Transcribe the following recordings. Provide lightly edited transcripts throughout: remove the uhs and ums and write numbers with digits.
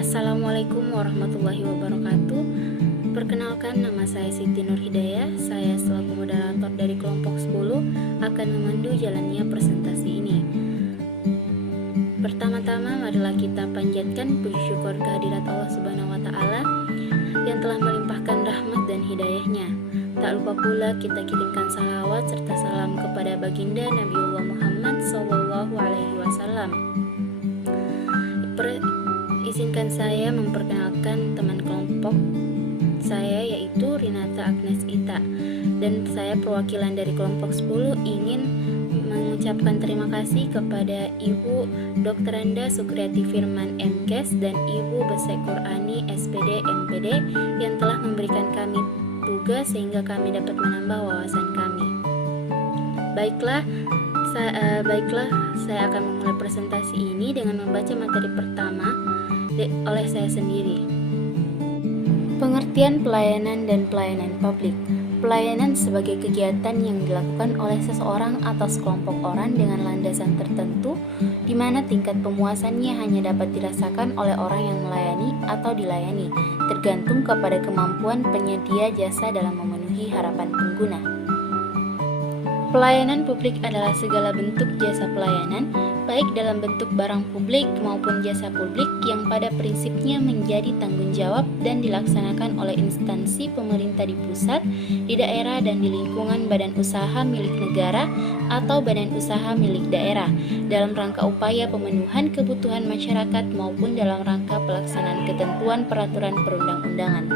Assalamualaikum warahmatullahi wabarakatuh. Perkenalkan, nama saya Siti Nur Hidayah. Saya selaku moderator dari kelompok 10 akan memandu jalannya presentasi ini. Pertama-tama marilah kita panjatkan puji syukur kehadirat Allah Subhanahu wa taala yang telah melimpahkan rahmat dan hidayahnya. Tak lupa pula kita kirimkan salawat serta salam kepada baginda Nabiullah Muhammad SAW. Izinkan saya memperkenalkan teman kelompok saya, yaitu Rinata Agnes Ita, dan saya perwakilan dari kelompok 10 ingin mengucapkan terima kasih kepada Ibu Dr. Anda Sukriyati Firman MKes dan Ibu Besek Qurani SPD MPD yang telah memberikan kami tugas sehingga kami dapat menambah wawasan kami. Baiklah, saya akan memulai presentasi ini dengan membaca materi pertama oleh saya sendiri. Pengertian pelayanan dan pelayanan publik. Pelayanan sebagai kegiatan yang dilakukan oleh seseorang atau sekelompok orang dengan landasan tertentu, di mana tingkat pemuasannya hanya dapat dirasakan oleh orang yang melayani atau dilayani, tergantung kepada kemampuan penyedia jasa dalam memenuhi harapan pengguna. Pelayanan publik adalah segala bentuk jasa pelayanan, baik dalam bentuk barang publik maupun jasa publik yang pada prinsipnya menjadi tanggung jawab dan dilaksanakan oleh instansi pemerintah di pusat, di daerah, dan di lingkungan badan usaha milik negara atau badan usaha milik daerah, dalam rangka upaya pemenuhan kebutuhan masyarakat maupun dalam rangka pelaksanaan ketentuan peraturan perundang-undangan.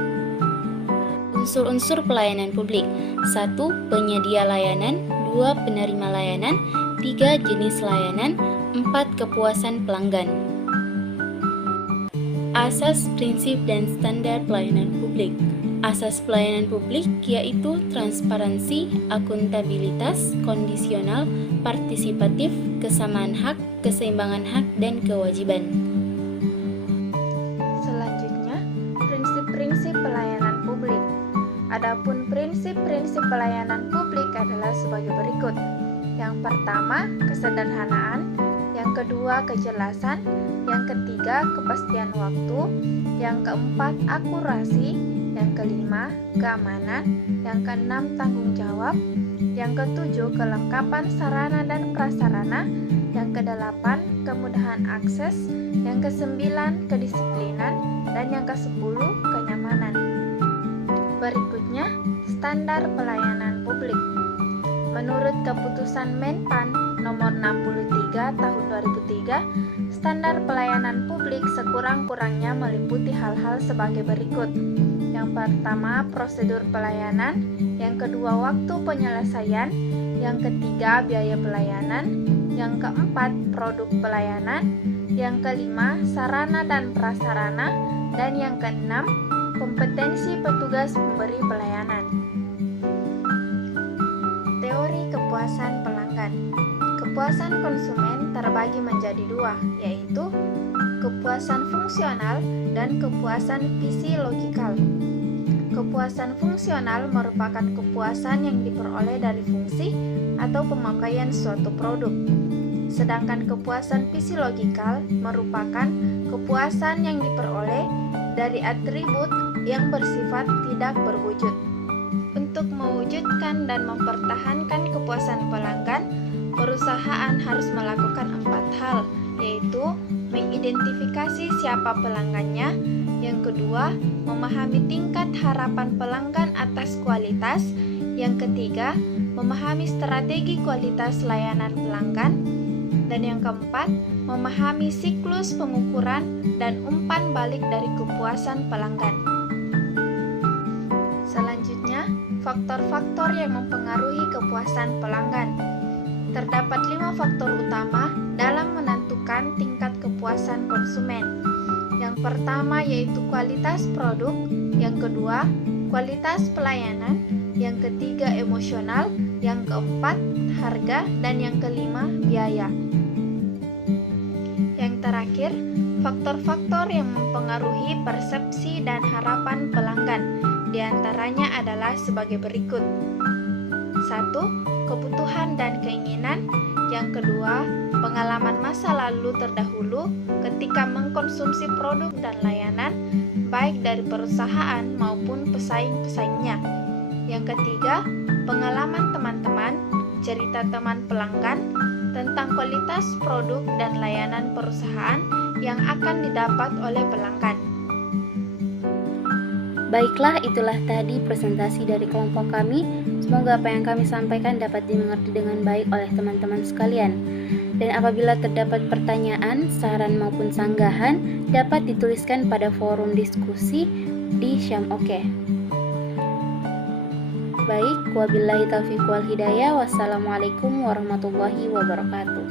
Unsur-unsur pelayanan publik: 1. Penyedia layanan, 2. Penerima layanan, 3. Jenis layanan, 4. Kepuasan pelanggan. Asas, prinsip, dan standar pelayanan publik. Asas pelayanan publik yaitu transparansi, akuntabilitas, kondisional, partisipatif, kesamaan hak, keseimbangan hak, dan kewajiban. Selanjutnya, prinsip-prinsip pelayanan publik. Adapun prinsip-prinsip pelayanan publik adalah sebagai berikut. Yang pertama, kesederhanaan. Yang kedua, kejelasan. Yang ketiga, kepastian waktu. Yang keempat, akurasi. Yang kelima, keamanan. Yang keenam, tanggung jawab. Yang ketujuh, kelengkapan sarana dan prasarana. Yang kedelapan, kemudahan akses. Yang kesembilan, kedisiplinan. Dan yang kesepuluh, kenyamanan. Berikutnya, standar pelayanan publik. Menurut keputusan Menpan nomor 63 tahun 2003, standar pelayanan publik sekurang-kurangnya meliputi hal-hal sebagai berikut. Yang pertama, prosedur pelayanan. Yang kedua, waktu penyelesaian. Yang ketiga, biaya pelayanan. Yang keempat, produk pelayanan. Yang kelima, sarana dan prasarana. Dan yang keenam, kompetensi petugas pemberi pelayanan. Teori kepuasan pelanggan. Kepuasan konsumen terbagi menjadi dua, yaitu kepuasan fungsional dan kepuasan fisiologikal. Kepuasan fungsional merupakan kepuasan yang diperoleh dari fungsi atau pemakaian suatu produk. Sedangkan kepuasan fisiologikal merupakan kepuasan yang diperoleh dari atribut yang bersifat tidak berwujud. Untuk mewujudkan dan mempertahankan kepuasan pelanggan, perusahaan harus melakukan 4 hal, yaitu mengidentifikasi siapa pelanggannya. Yang kedua, memahami tingkat harapan pelanggan atas kualitas. Yang ketiga, memahami strategi kualitas layanan pelanggan. Dan yang keempat, memahami siklus pengukuran dan umpan balik dari kepuasan pelanggan. Selanjutnya, faktor-faktor yang mempengaruhi kepuasan pelanggan. Terdapat 5 faktor utama dalam menentukan tingkat kepuasan konsumen. Yang pertama yaitu kualitas produk, yang kedua, kualitas pelayanan, yang ketiga emosional, yang keempat, harga, dan yang kelima, biaya. Yang terakhir, faktor-faktor yang mempengaruhi persepsi dan harapan pelanggan. Di antaranya adalah sebagai berikut. 1. Kebutuhan dan keinginan. Yang kedua, pengalaman masa lalu terdahulu ketika mengkonsumsi produk dan layanan baik dari perusahaan maupun pesaing-pesaingnya. Yang ketiga, pengalaman teman-teman, cerita teman pelanggan tentang kualitas produk dan layanan perusahaan yang akan didapat oleh pelanggan. Baiklah, itulah tadi presentasi dari kelompok kami. Semoga apa yang kami sampaikan dapat dimengerti dengan baik oleh teman-teman sekalian. Dan apabila terdapat pertanyaan, saran maupun sanggahan, dapat dituliskan pada forum diskusi di Syam Oke. Baik, wabillahi taufiq wal hidayah. Wassalamualaikum warahmatullahi wabarakatuh.